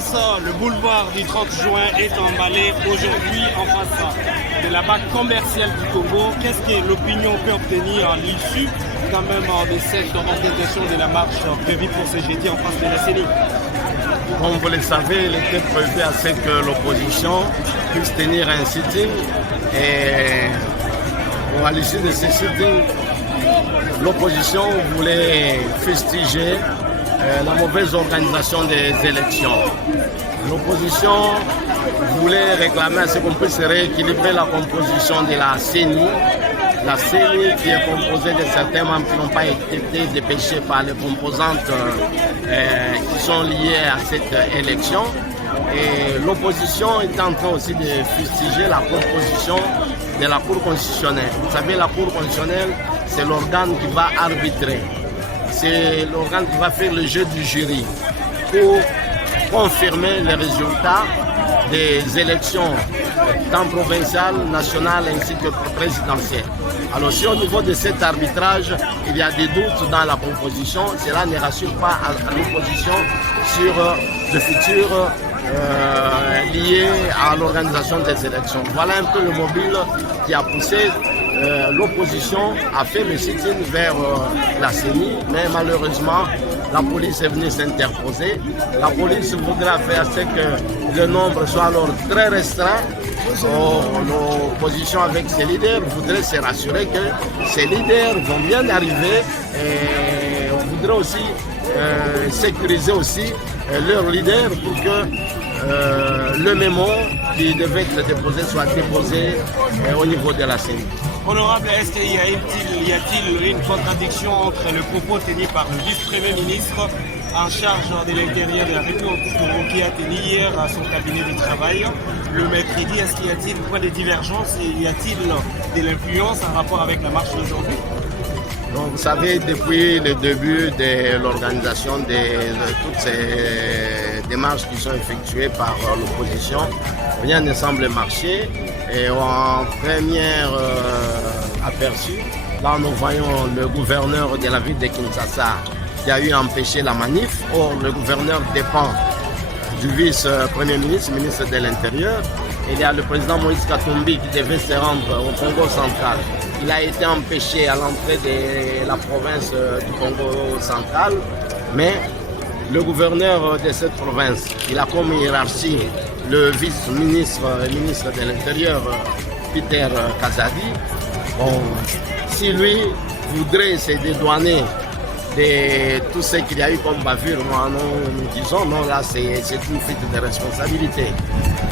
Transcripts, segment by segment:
Le boulevard du 30 juin est emballé aujourd'hui en face de la Banque commerciale du Congo. Qu'est-ce que l'opinion peut obtenir à l'issue quand même de cette organisation de la marche prévue pour ce jeudi en face de la CENI? Comme vous le savez, il était prévu à ce que l'opposition puisse tenir un sitting et à l'issue de ce sitting, l'opposition voulait fustiger la mauvaise organisation des élections. L'opposition voulait réclamer à ce qu'on puisse rééquilibrer la composition de la CENI. La CENI qui est composée de certains membres qui n'ont pas été dépêchés par les composantes qui sont liées à cette élection. Et l'opposition est en train aussi de fustiger la composition de la Cour constitutionnelle. Vous savez, la Cour constitutionnelle, c'est l'organe qui va arbitrer. C'est l'organe qui va faire le jeu du jury pour confirmer les résultats des élections tant provinciales, nationales ainsi que présidentielles. Alors si au niveau de cet arbitrage, il y a des doutes dans la composition, cela ne rassure pas à l'opposition sur le futur lié à l'organisation des élections. Voilà un peu le mobile qui a poussé l'opposition à faire le sit-in vers la CENI, mais malheureusement, la police est venue s'interposer. La police voudra faire ce que le nombre soit alors très restreint. L'opposition avec ses leaders voudrait se rassurer que ces leaders vont bien arriver et on voudrait aussi sécuriser aussi leurs leaders pour que le mémo qui devait être déposé soit déposé au niveau de la CENI. Honorable, est-ce qu'il y a-t-il une contradiction entre le propos tenu par le vice-premier ministre en charge de l'intérieur de la République qui a tenu hier à son cabinet de travail le mercredi? Est-ce qu'il y a-t-il un point de divergence et y a-t-il de l'influence en rapport avec la marche d'aujourd'hui? Donc, vous savez, depuis le début de l'organisation de toutes ces démarches qui sont effectuées par l'opposition, rien ne semble marcher. Et en premier aperçu, là nous voyons le gouverneur de la ville de Kinshasa qui a eu empêché la manif. Or, le gouverneur dépend du vice-premier ministre, ministre de l'Intérieur. Il y a le président Moïse Katumbi qui devait se rendre au Congo central. Il a été empêché à l'entrée de la province du Congo central, mais le gouverneur de cette province, il a comme hiérarchie le vice-ministre, ministre de l'Intérieur, Peter Kazadi. Bon, si lui voudrait se dédouaner de tout ce qu'il y a eu comme bavure, nous disons, non, là c'est une fuite de responsabilité.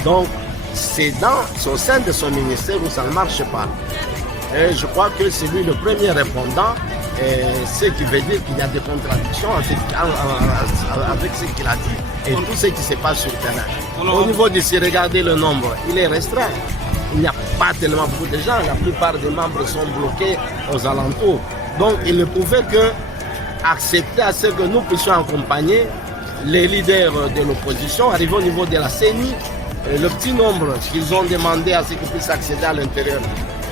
Donc, c'est au sein de son ministère où ça ne marche pas. Et je crois que c'est lui le premier répondant, ce qui veut dire qu'il y a des contradictions avec ce qu'il a dit et tout ce qui se passe sur le terrain. Au niveau d'ici, regardez le nombre, il est restreint. Il n'y a pas tellement beaucoup de gens, la plupart des membres sont bloqués aux alentours. Donc il ne pouvait que accepter à ce que nous puissions accompagner les leaders de l'opposition, arriver au niveau de la CENI. Le petit nombre qu'ils ont demandé à ce qu'ils puissent accéder à l'intérieur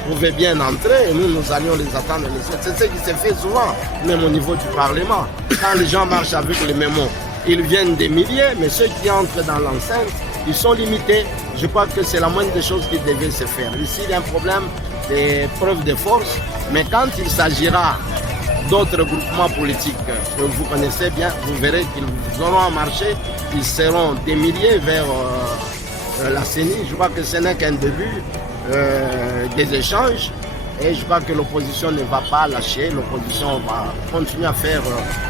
pouvaient bien entrer et nous allions les attendre. C'est ce qui se fait souvent, même au niveau du Parlement. Quand les gens marchent avec les mémos, ils viennent des milliers, mais ceux qui entrent dans l'enceinte, ils sont limités. Je crois que c'est la moindre des choses qui devait se faire. Ici, il y a un problème de preuve de force, mais quand il s'agira d'autres groupements politiques que vous connaissez bien, vous verrez qu'ils auront à marcher, ils seront des milliers vers la CENI. Je crois que ce n'est qu'un début des échanges et je crois que l'opposition ne va pas lâcher, l'opposition va continuer à faire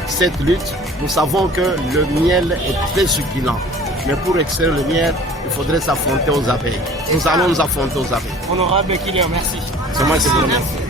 cette lutte. Nous savons que le miel est très succulent, mais pour extraire le miel, il faudrait s'affronter aux abeilles. Nous allons nous affronter aux abeilles. Honorable Killer, merci. C'est moi qui vous remercie.